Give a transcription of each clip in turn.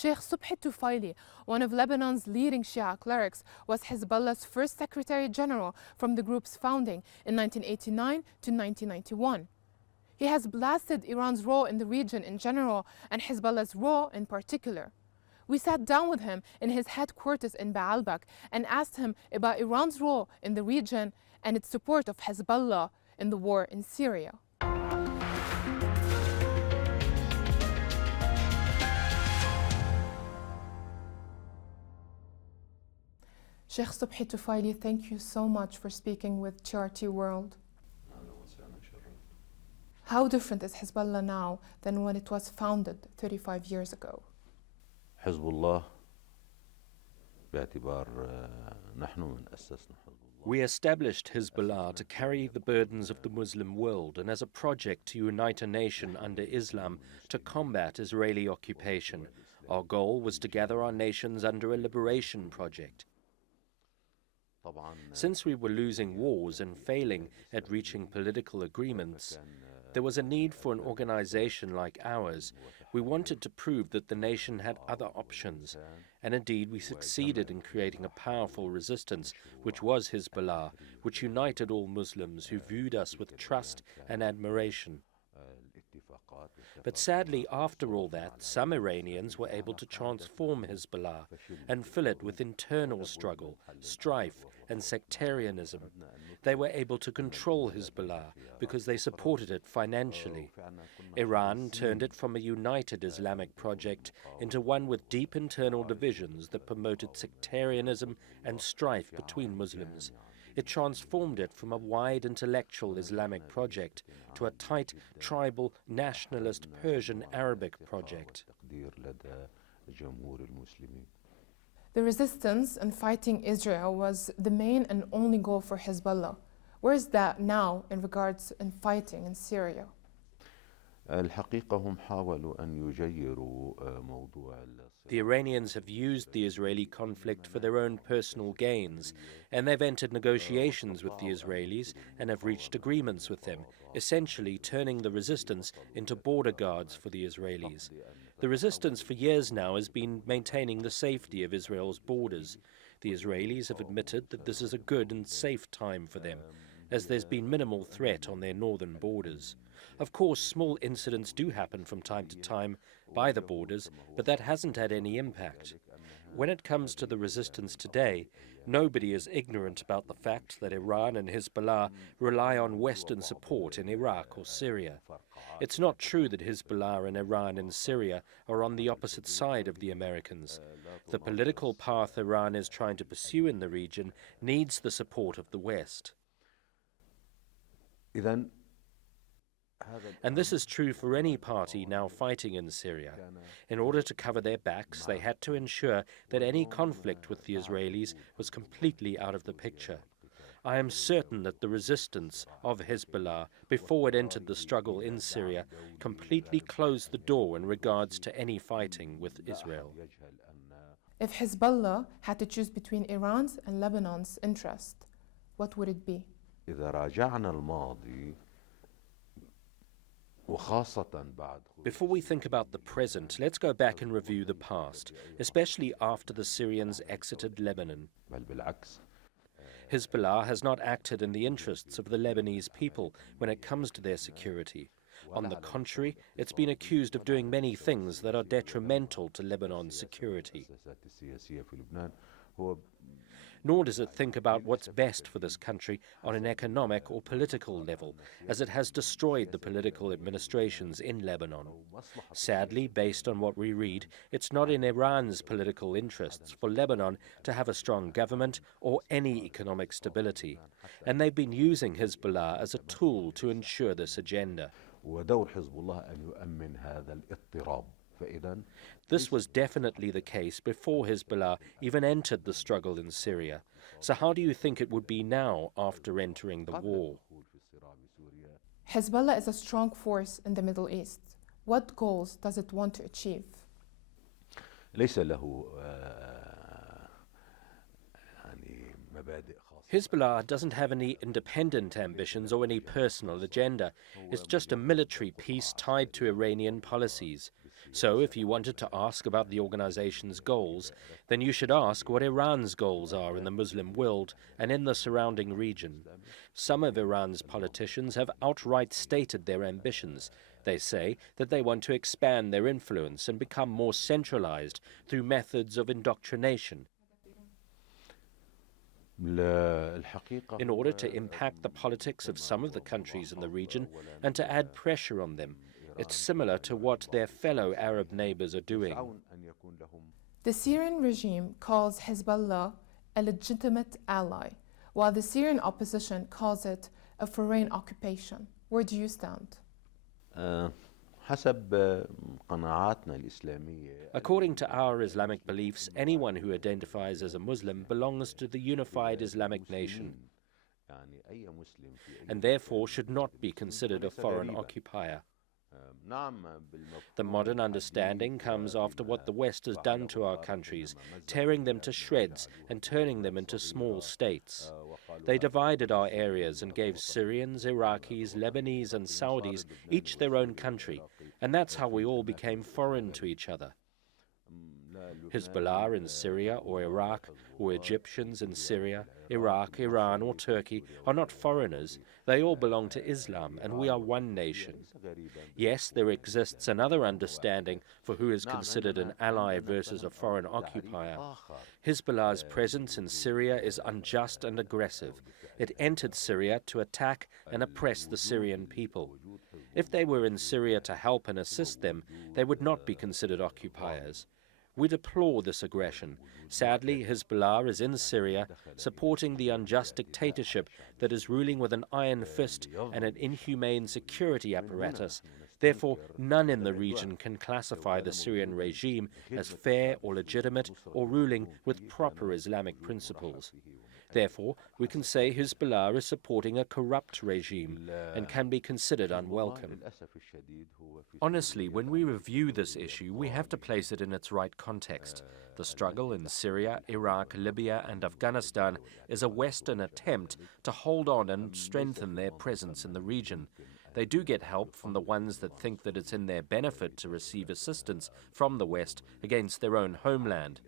Sheikh Sobhi al Tufailli, one of Lebanon's leading Shia clerics, was Hezbollah's first Secretary General from the group's founding in 1989 to 1991. He has blasted Iran's role in the region in general and Hezbollah's role in particular. We sat down with him in his headquarters in Baalbek and asked him about Iran's role in the region and its support of Hezbollah in the war in Syria. Sheikh Sobhi al Tufailli, thank you so much for speaking with TRT World. How different is Hezbollah now than when it was founded 35 years ago? حزب باعتبار نحن من أسسنا حزب. We established Hezbollah to carry the burdens of the Muslim world and as a project to unite a nation under Islam to combat Israeli occupation. Our goal was to gather our nations under a liberation project. Since we were losing wars and failing at reaching political agreements, there was a need for an organization like ours. We wanted to prove that the nation had other options, and indeed we succeeded in creating a powerful resistance, which was Hezbollah, which united all Muslims who viewed us with trust and admiration. But sadly, after all that, some Iranians were able to transform Hezbollah and fill it with internal struggle, strife, and sectarianism. They were able to control Hezbollah because they supported it financially. Iran turned it from a united Islamic project into one with deep internal divisions that promoted sectarianism and strife between Muslims. It transformed it from a wide intellectual Islamic project to a tight, tribal, nationalist Persian Arabic project. The resistance and fighting Israel was the main and only goal for Hezbollah. Where is that now in regards in fighting in Syria? The Iranians have used the Israeli conflict for their own personal gains, and they've entered negotiations with the Israelis and have reached agreements with them, essentially turning the resistance into border guards for the Israelis. The resistance for years now has been maintaining the safety of Israel's borders. The Israelis have admitted that this is a good and safe time for them, as there's been minimal threat on their northern borders. Of course, small incidents do happen from time to time by the borders, but that hasn't had any impact. When it comes to the resistance today, nobody is ignorant about the fact that Iran and Hezbollah rely on Western support in Iraq or Syria. It's not true that Hezbollah and Iran and Syria are on the opposite side of the Americans. The political path Iran is trying to pursue in the region needs the support of the West. And this is true for any party now fighting in Syria. In order to cover their backs, they had to ensure that any conflict with the Israelis was completely out of the picture. I am certain that the resistance of Hezbollah, before it entered the struggle in Syria, completely closed the door in regards to any fighting with Israel. If Hezbollah had to choose between Iran's and Lebanon's interest, what would it be? Before we think about the present, let's go back and review the past, especially after the Syrians exited Lebanon. Hezbollah has not acted in the interests of the Lebanese people when it comes to their security. On the contrary, it's been accused of doing many things that are detrimental to Lebanon's security. Nor does it think about what's best for this country on an economic or political level, as it has destroyed the political administrations in Lebanon. Sadly, based on what we read, it's not in Iran's political interests for Lebanon to have a strong government or any economic stability, and they've been using Hezbollah as a tool to ensure this agenda. This was definitely the case before Hezbollah even entered the struggle in Syria. So how do you think it would be now after entering the war? Hezbollah is a strong force in the Middle East. What goals does it want to achieve? Hezbollah doesn't have any independent ambitions or any personal agenda. It's just a military piece tied to Iranian policies. So if you wanted to ask about the organization's goals, then you should ask what Iran's goals are in the Muslim world and in the surrounding region. Some of Iran's politicians have outright stated their ambitions. They say that they want to expand their influence and become more centralized through methods of indoctrination. In order to impact the politics of some of the countries in the region and to add pressure on them, it's similar to what their fellow Arab neighbors are doing. The Syrian regime calls Hezbollah a legitimate ally, while the Syrian opposition calls it a foreign occupation. Where do you stand? According to our Islamic beliefs, anyone who identifies as a Muslim belongs to the unified Islamic nation and therefore should not be considered a foreign occupier. The modern understanding comes after what the West has done to our countries, tearing them to shreds and turning them into small states. They divided our areas and gave Syrians, Iraqis, Lebanese and Saudis each their own country, and that's how we all became foreign to each other. Hezbollah in Syria or Iraq, or Egyptians in Syria, Iraq, Iran or Turkey are not foreigners. They all belong to Islam, and we are one nation. Yes, there exists another understanding for who is considered an ally versus a foreign occupier. Hezbollah's presence in Syria is unjust and aggressive. It entered Syria to attack and oppress the Syrian people. If they were in Syria to help and assist them, they would not be considered occupiers. We deplore this aggression. Sadly, Hezbollah is in Syria, supporting the unjust dictatorship that is ruling with an iron fist and an inhumane security apparatus. Therefore, none in the region can classify the Syrian regime as fair or legitimate or ruling with proper Islamic principles. Therefore, we can say Hezbollah is supporting a corrupt regime and can be considered unwelcome. Honestly, when we review this issue, we have to place it in its right context. The struggle in Syria, Iraq, Libya and Afghanistan is a Western attempt to hold on and strengthen their presence in the region. They do get help from the ones that think that it's in their benefit to receive assistance from the West against their own homeland.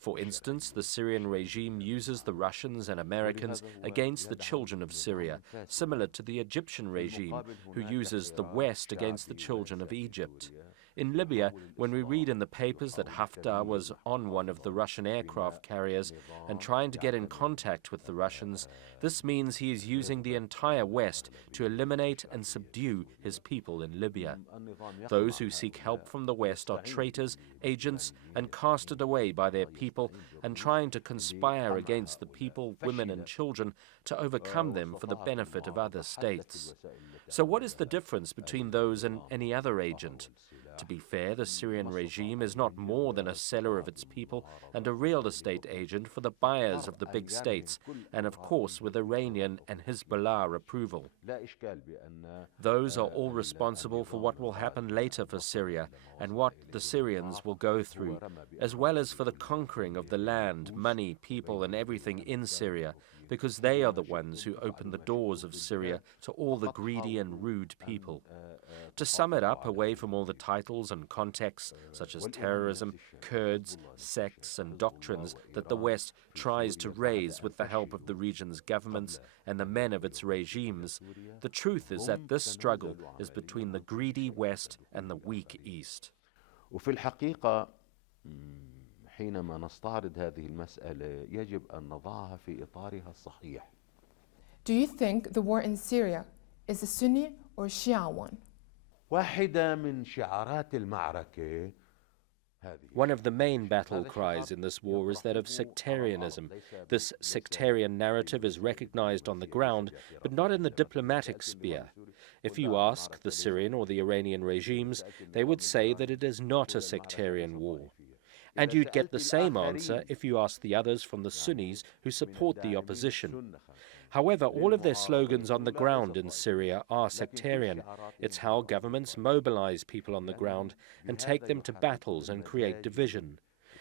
For instance, the Syrian regime uses the Russians and Americans against the children of Syria, similar to the Egyptian regime, who uses the West against the children of Egypt. In Libya, when we read in the papers that Haftar was on one of the Russian aircraft carriers and trying to get in contact with the Russians, this means he is using the entire West to eliminate and subdue his people in Libya. Those who seek help from the West are traitors, agents, and casted away by their people and trying to conspire against the people, women and children to overcome them for the benefit of other states. So what is the difference between those and any other agent? To be fair, the Syrian regime is not more than a seller of its people and a real estate agent for the buyers of the big states, and of course with Iranian and Hezbollah approval. Those are all responsible for what will happen later for Syria and what the Syrians will go through, as well as for the conquering of the land, money, people and everything in Syria, because they are the ones who open the doors of Syria to all the greedy and rude people. To sum it up, away from all the titles and contexts, such as terrorism, Kurds, sects and doctrines that the West tries to raise with the help of the region's governments and the men of its regimes, the truth is that this struggle is between the greedy West and the weak East. وفي الحقيقة حينما نستعرض هذه المسألة يجب أن نضعها في إطارها الصحيح. Do you think the war in Syria is a Sunni or Shia one? واحدة من شعارات المعركة. One of the main battle cries in this war is that of sectarianism. This sectarian narrative is recognized on the ground, but not in the diplomatic sphere. If you ask the Syrian or the Iranian regimes, they would say that it is not a sectarian war. And you'd get the same answer if you ask the others from the Sunnis who support the opposition. However, all of their slogans on the ground in Syria are sectarian. It's how governments mobilize people on the ground and take them to battles and create division.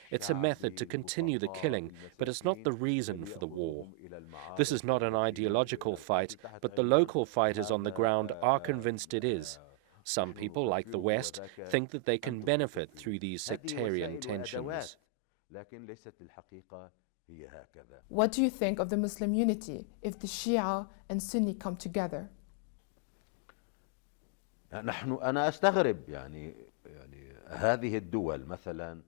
It's a method to continue the killing, but it's not the reason for the war. This is not an ideological fight, but the local fighters on the ground are convinced it is. Some people, like the West, think that they can benefit through these sectarian tensions. What do you think of the Muslim unity if the Shia and Sunni come together? أنا أستغرب يعني هذه الدول مثلا.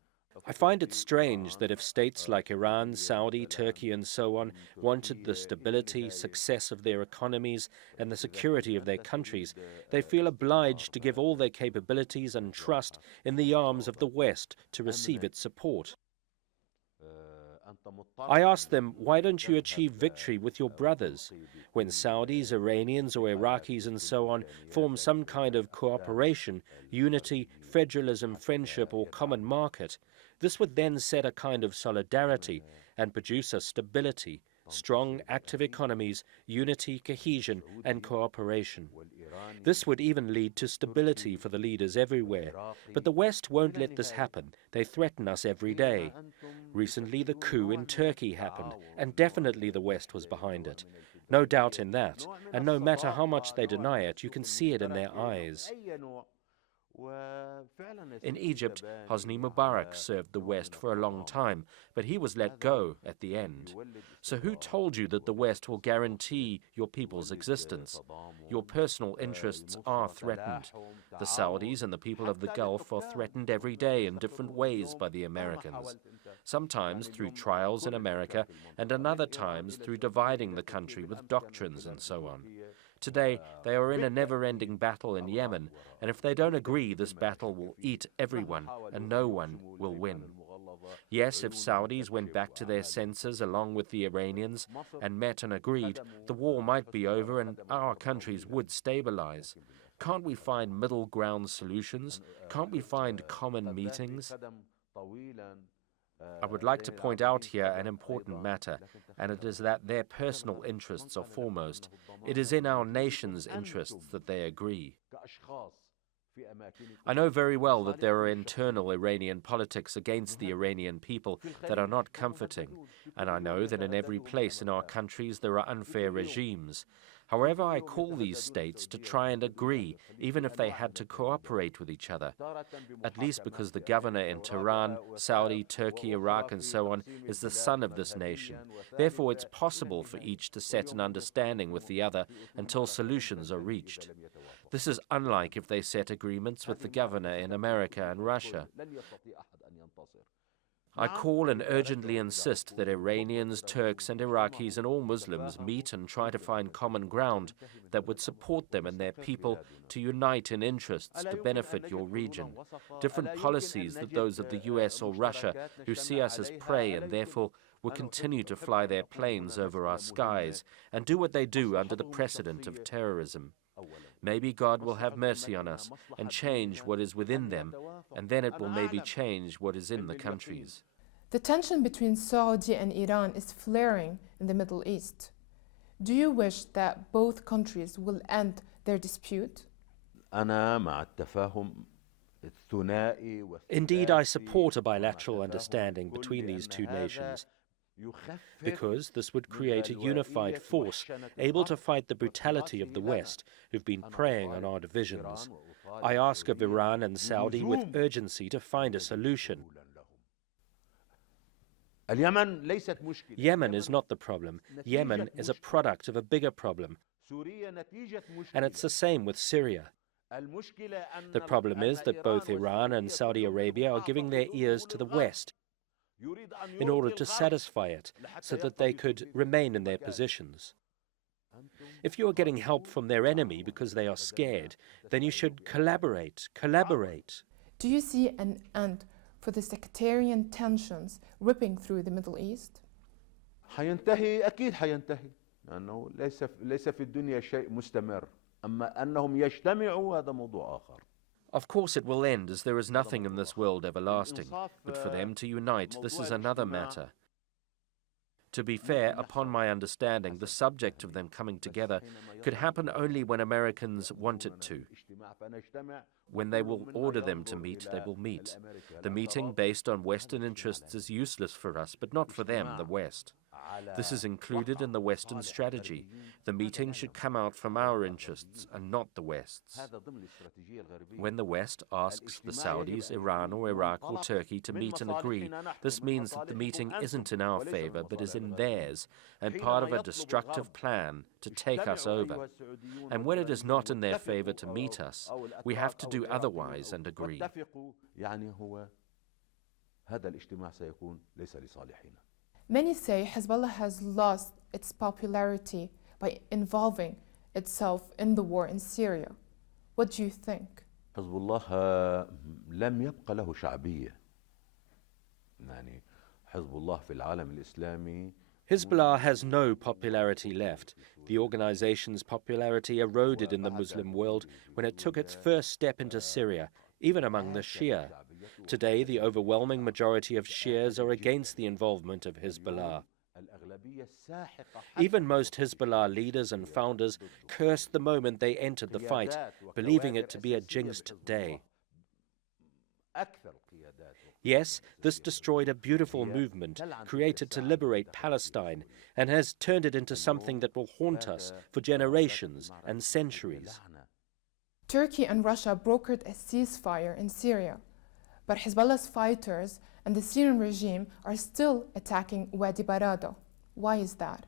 I find it strange that if states like Iran, Saudi, Turkey and so on wanted the stability, success of their economies and the security of their countries, they feel obliged to give all their capabilities and trust in the arms of the West to receive its support. I ask them, why don't you achieve victory with your brothers? When Saudis, Iranians or Iraqis and so on form some kind of cooperation, unity, federalism, friendship or common market, this would then set a kind of solidarity and produce a stability, strong, active economies, unity, cohesion and cooperation. This would even lead to stability for the leaders everywhere. But the West won't let this happen. They threaten us every day. Recently, the coup in Turkey happened, and definitely the West was behind it. No doubt in that. And no matter how much they deny it, you can see it in their eyes. In Egypt, Hosni Mubarak served the West for a long time, but he was let go at the end. So who told you that the West will guarantee your people's existence? Your personal interests are threatened. The Saudis and the people of the Gulf are threatened every day in different ways by the Americans. Sometimes through trials in America, and another times through dividing the country with doctrines and so on. Today, they are in a never-ending battle in Yemen, and if they don't agree, this battle will eat everyone, and no one will win. Yes, if Saudis went back to their senses along with the Iranians and met and agreed, the war might be over and our countries would stabilize. Can't we find middle ground solutions? Can't we find common meetings? I would like to point out here an important matter, and it is that their personal interests are foremost. It is in our nation's interests that they agree. I know very well that there are internal Iranian politics against the Iranian people that are not comforting, and I know that in every place in our countries there are unfair regimes. However, I call these states to try and agree, even if they had to cooperate with each other, at least because the governor in Tehran, Saudi, Turkey, Iraq and so on is the son of this nation. Therefore, it's possible for each to set an understanding with the other until solutions are reached. This is unlike if they set agreements with the governor in America and Russia. I call and urgently insist that Iranians, Turks and Iraqis and all Muslims meet and try to find common ground that would support them and their people to unite in interests to benefit your region. Different policies than those of the US or Russia, who see us as prey and therefore will continue to fly their planes over our skies and do what they do under the precedent of terrorism. Maybe God will have mercy on us and change what is within them, and then it will maybe change what is in the countries. The tension between Saudi and Iran is flaring in the Middle East. Do you wish that both countries will end their dispute? Indeed, I support a bilateral understanding between these two nations, because this would create a unified force able to fight the brutality of the West, who've been preying on our divisions. I ask of Iran and Saudi with urgency to find a solution. Yemen is not the problem. Yemen is a product of a bigger problem. And it's the same with Syria. The problem is that both Iran and Saudi Arabia are giving their ears to the West in order to satisfy it, so that they could remain in their positions. If you are getting help from their enemy because they are scared, then you should collaborate. Do you see an end for the sectarian tensions ripping through the Middle East? حينتهي أكيد حينتهي لأنه ليس في الدنيا شيء مستمر أما أنهم يجتمعوا هذا موضوع آخر. Of course it will end, as there is nothing in this world everlasting. But for them to unite, this is another matter. To be fair, upon my understanding, the subject of them coming together could happen only when Americans want it to. When they will order them to meet, they will meet. The meeting based on Western interests is useless for us, but not for them, the West. This is included in the Western strategy. The meeting should come out from our interests and not the West's. When the West asks the Saudis, Iran or Iraq or Turkey to meet and agree, this means that the meeting isn't in our favor but is in theirs and part of a destructive plan to take us over. And when it is not in their favor to meet us, we have to do otherwise and agree. Many say Hezbollah has lost its popularity by involving itself in the war in Syria. What do you think? حزب لم يبقى له شعبية. حزب الله في العالم الإسلامي. Hezbollah has no popularity left. The organization's popularity eroded in the Muslim world when it took its first step into Syria, even among the Shia. Today, the overwhelming majority of Shias are against the involvement of Hezbollah. Even most Hezbollah leaders and founders cursed the moment they entered the fight, believing it to be a jinxed day. Yes, this destroyed a beautiful movement created to liberate Palestine and has turned it into something that will haunt us for generations and centuries. Turkey and Russia brokered a ceasefire in Syria, but Hezbollah's fighters and the Syrian regime are still attacking Wadi Barada. Why is that?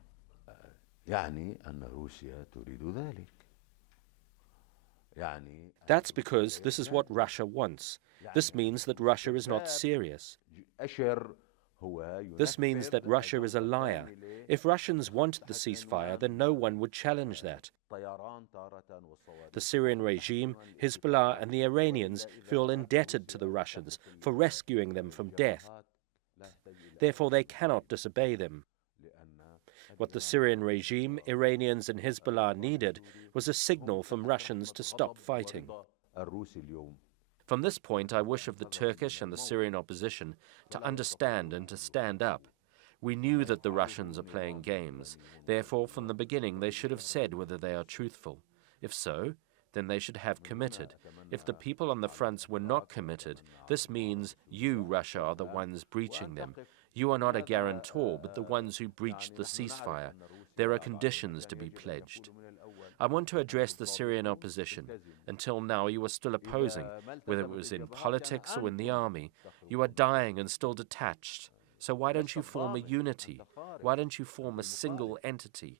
That's because this is what Russia wants. This means that Russia is not serious. This means that Russia is a liar. If Russians wanted the ceasefire, then no one would challenge that. The Syrian regime, Hezbollah and the Iranians feel indebted to the Russians for rescuing them from death. Therefore, they cannot disobey them. What the Syrian regime, Iranians and Hezbollah needed was a signal from Russians to stop fighting. From this point, I wish of the Turkish and the Syrian opposition to understand and to stand up. We knew that the Russians are playing games. Therefore, from the beginning, they should have said whether they are truthful. If so, then they should have committed. If the people on the fronts were not committed, this means you, Russia, are the ones breaching them. You are not a guarantor, but the ones who breached the ceasefire. There are conditions to be pledged. I want to address the Syrian opposition. Until now, you are still opposing, whether it was in politics or in the army. You are dying and still detached. So why don't you form a unity? Why don't you form a single entity?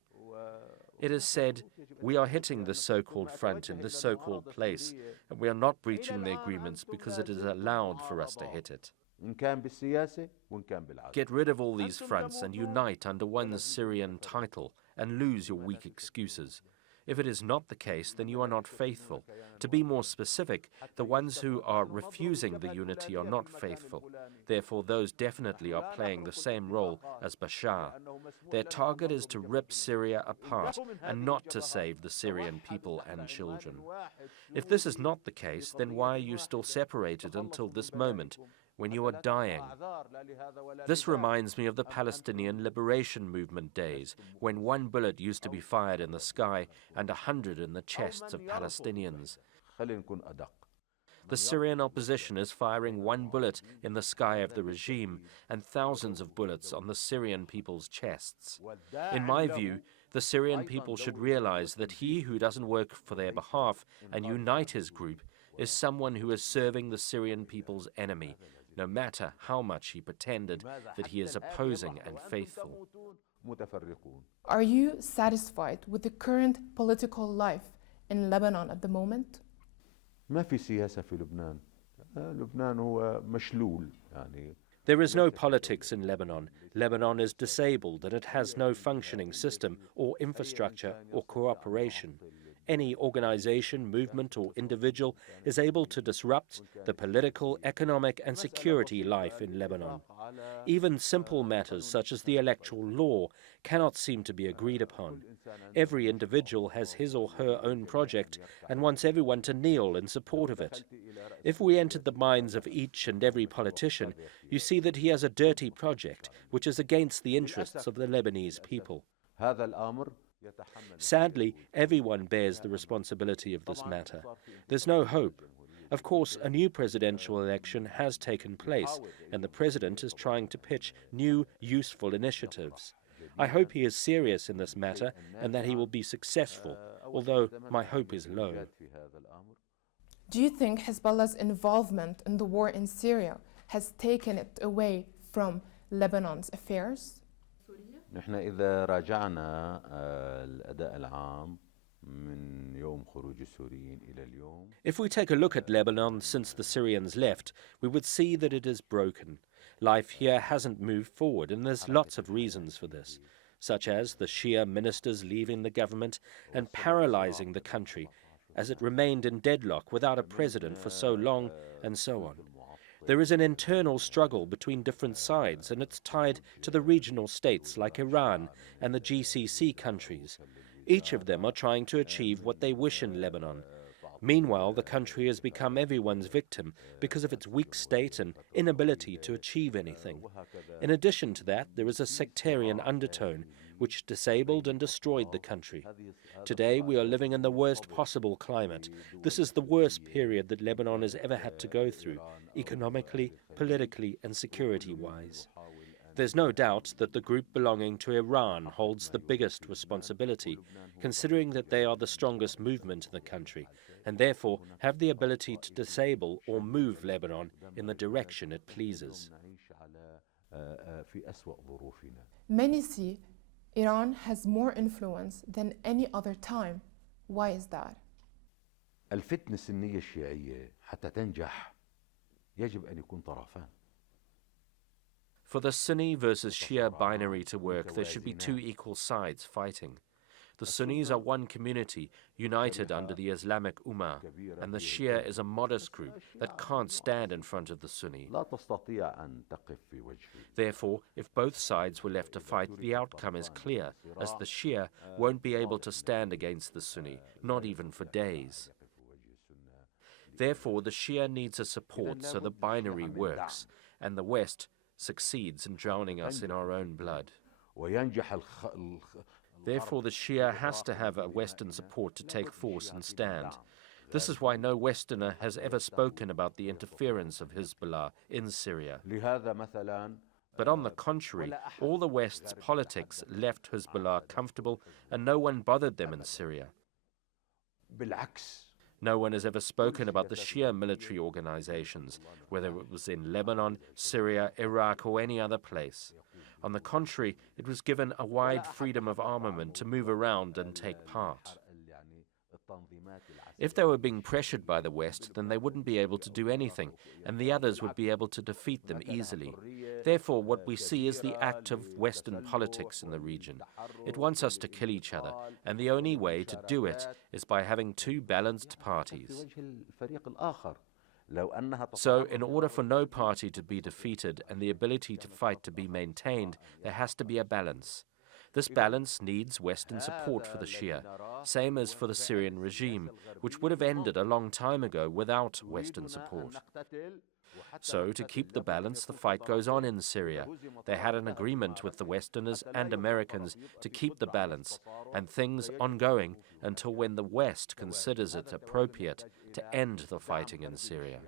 It is said, we are hitting this so-called front in this so-called place, and we are not breaching the agreements because it is allowed for us to hit it. Get rid of all these fronts and unite under one Syrian title and lose your weak excuses. If it is not the case, then you are not faithful. To be more specific, the ones who are refusing the unity are not faithful. Therefore, those definitely are playing the same role as Bashar. Their target is to rip Syria apart and not to save the Syrian people and children. If this is not the case, then why are you still separated until this moment, when you are dying? This reminds me of the Palestinian liberation movement days, when one bullet used to be fired in the sky and 100 in the chests of Palestinians. The Syrian opposition is firing one bullet in the sky of the regime and thousands of bullets on the Syrian people's chests. In my view, the Syrian people should realize that he who doesn't work for their behalf and unite his group is someone who is serving the Syrian people's enemy, no matter how much he pretended that he is opposing and faithful. Are you satisfied with the current political life in Lebanon at the moment? ما في سياسة في لبنان. لبنان هو مشلول يعني. There is no politics in Lebanon. Lebanon is disabled and it has no functioning system or infrastructure or cooperation. Any organization, movement, or individual is able to disrupt the political, economic, and security life in Lebanon. Even simple matters such as the electoral law cannot seem to be agreed upon. Every individual has his or her own project and wants everyone to kneel in support of it. If we entered the minds of each and every politician, you see that he has a dirty project which is against the interests of the Lebanese people. Sadly, everyone bears the responsibility of this matter. There's no hope. Of course, a new presidential election has taken place, and the president is trying to pitch new, useful initiatives. I hope he is serious in this matter and that he will be successful, although my hope is low. Do you think Hezbollah's involvement in the war in Syria has taken it away from Lebanon's affairs? نحن إذا راجعنا الأداء العام من يوم خروج السوريين إلى اليوم. If we take a look at Lebanon since the Syrians left, we would see that it is broken. Life here hasn't moved forward, and there's lots of reasons for this, such as the Shia ministers leaving the government and paralyzing the country, as it remained in deadlock without a president for so long, and so on. There is an internal struggle between different sides, and it's tied to the regional states like Iran and the GCC countries. Each of them are trying to achieve what they wish in Lebanon. Meanwhile, the country has become everyone's victim because of its weak state and inability to achieve anything. In addition to that, there is a sectarian undertone which disabled and destroyed the country. Today, we are living in the worst possible climate. This is the worst period that Lebanon has ever had to go through, economically, politically, and security-wise. There's no doubt that the group belonging to Iran holds the biggest responsibility, considering that they are the strongest movement in the country, and therefore have the ability to disable or move Lebanon in the direction it pleases. Many see Iran has more influence than any other time. Why is that? الفتنة السنية الشيعية حتى تنجح يجب أن يكون طرفان. For the Sunni versus Shia binary to work, there should be two equal sides fighting. The Sunnis are one community, united under the Islamic Ummah, and the Shia is a modest group that can't stand in front of the Sunni. Therefore, if both sides were left to fight, the outcome is clear, as the Shia won't be able to stand against the Sunni, not even for days. Therefore, the Shia needs a support so the binary works, and the West succeeds in drowning us in our own blood. Therefore, the Shia has to have a Western support to take force and stand. This is why no Westerner has ever spoken about the interference of Hezbollah in Syria. But on the contrary, all the West's politics left Hezbollah comfortable and no one bothered them in Syria. No one has ever spoken about the Shia military organizations, whether it was in Lebanon, Syria, Iraq, or any other place. On the contrary, it was given a wide freedom of armament to move around and take part. If they were being pressured by the West, then they wouldn't be able to do anything, and the others would be able to defeat them easily. Therefore, what we see is the act of Western politics in the region. It wants us to kill each other, and the only way to do it is by having two balanced parties. So, in order for no party to be defeated and the ability to fight to be maintained, there has to be a balance. This balance needs Western support for the Shia, same as for the Syrian regime, which would have ended a long time ago without Western support. So, to keep the balance, the fight goes on in Syria. They had an agreement with the Westerners and Americans to keep the balance, and things ongoing until when the West considers it appropriate to end the fighting in Syria.